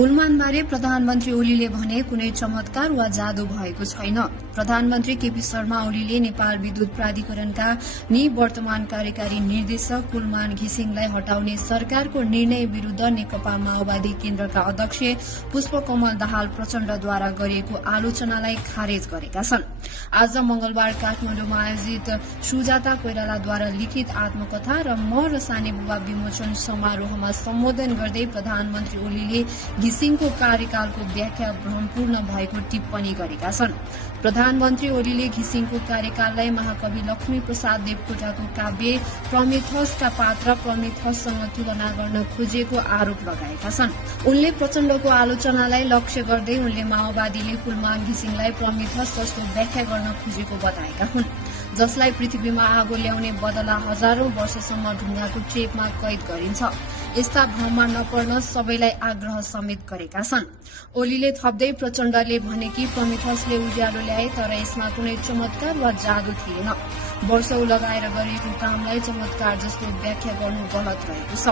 कुलमानबारे प्रधानमन्त्री ओलीले भने कुनै चमत्कार वा जादु भएको छैन। प्रधानमन्त्री केपी शर्मा ओलीले नेपाल विद्युत प्राधिकरणका निवर्तमान कार्यकारी निर्देशक कुलमान घिसिङलाई हटाउने सरकारको निर्णय विरूद्ध नेकपा माओवादी केन्द्रका अध्यक्ष पुष्पकमल दाहाल प्रचण्डद्वारा गरिएको आलोचनालाई खारेज गरेका छन्। आज मंगलबार काठमाडौँमा आयोजित सुजाता कोइरालाद्वारा लिखित आत्मकथा र म र साने बुबा विमोचन समारोहमा सम्बोधन गर्दै प्रधानमन्त्री ओलीले घिसिङको कार्यकालको व्याख्या भ्रमपूर्ण भएको टिप्पणी गरेका छन्। प्रधानमन्त्री ओलीले घिसिङको कार्यकाललाई महाकवि लक्ष्मी प्रसाद देवकोटाको काव्य प्रमिथसका पात्र प्रमिथससँग तुलना गर्न खोजेको आरोप लगाएका छन्। उनले प्रचण्डको आलोचनालाई लक्ष्य गर्दै उनले माओवादीले कुलमान घिसिङलाई प्रमिथस जस्तो व्याख्या गर्न खोजेको बताएका हुन्, जसलाई पृथ्वीमा आगो ल्याउने बदला हजारौं वर्षसम्म ढुङ्गाको ट्रेपमा कैद गरिन्छ। यस्ता भ्रममा नपर्न सबैलाई आग्रह समेत गरेका छन्। ओलीले थप्दै प्रचण्डले भने कि प्रमिथसले उज्यालो ल्याए, तर यसमा कुनै चमत्कार वा जादु थिएन। वर्षौं लगाएर गरिएको कामलाई चमत्कार जस्तो व्याख्या गर्नु गलत रहेको छ।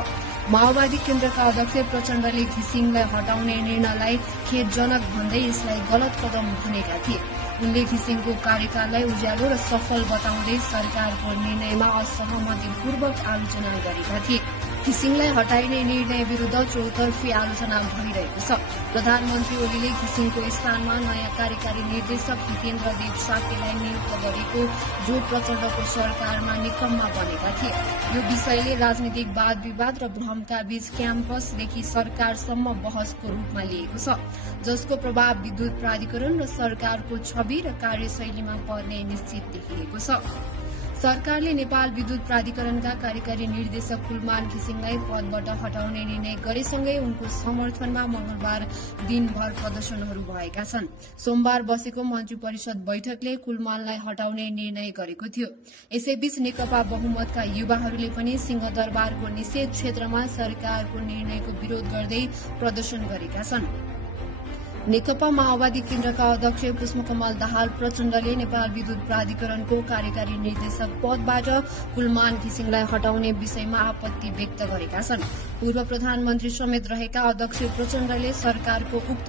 माओवादी केन्द्रका अध्यक्ष प्रचण्डले घिसिङलाई हटाउने निर्णयलाई खेदजनक भन्दै यसलाई गलत कदम भनेका थिए। उनले घिसिङको कार्यकाललाई उज्यालो र सफल बताउँदै सरकारको निर्णयमा असहमतिपूर्वक आलोचना गरेका थिए। घिसिङलाई हटाइने निर्णय विरूद्ध चौतर्फी आलोचना भइरहेको छ। प्रधानमन्त्री ओलीले घिसिङको स्थानमा नयाँ कार्यकारी निर्देशक हितेन्द्र देव साकेलाई नियुक्त गरेको, जो प्रचण्डको सरकारमा निकम्मा बनेका थिए। यो विषयले राजनीतिक वाद विवाद र भ्रमका बीच क्याम्पसदेखि सरकारसम्म बहसको रूपमा लिएको छ, जसको प्रभाव विद्युत प्राधिकरण र सरकारको छवि र कार्यशैलीमा पर्ने निश्चित देखिएको छ। सरकारले नेपाल विद्युत प्राधिकरणका कार्यकारी निर्देशक कुलमान घिसिङलाई पदबाट हटाउने निर्णय गरेसँगै उनको समर्थनमा मंगलबार दिनभर प्रदर्शनहरू भएका छन्। सोमबार बसेको मन्त्री परिषद बैठकले कुलमानलाई हटाउने निर्णय गरेको थियो। यसैबीच नेकपा बहुमतका युवाहरूले पनि सिंहदरबारको निषेध क्षेत्रमा सरकारको निर्णयको विरोध गर्दै प्रदर्शन गरेका छन्। नेकपा माओवादी केन्द्रका अध्यक्ष पुष्पकमल दाहाल प्रचण्डले नेपाल विद्युत प्राधिकरणको कार्यकारी निर्देशक पदबाट कुलमान घिसिङलाई हटाउने विषयमा आपत्ति व्यक्त गरेका छन्। पूर्व प्रधानमन्त्री समेत रहेका अध्यक्ष प्रचण्डले सरकारको उक्त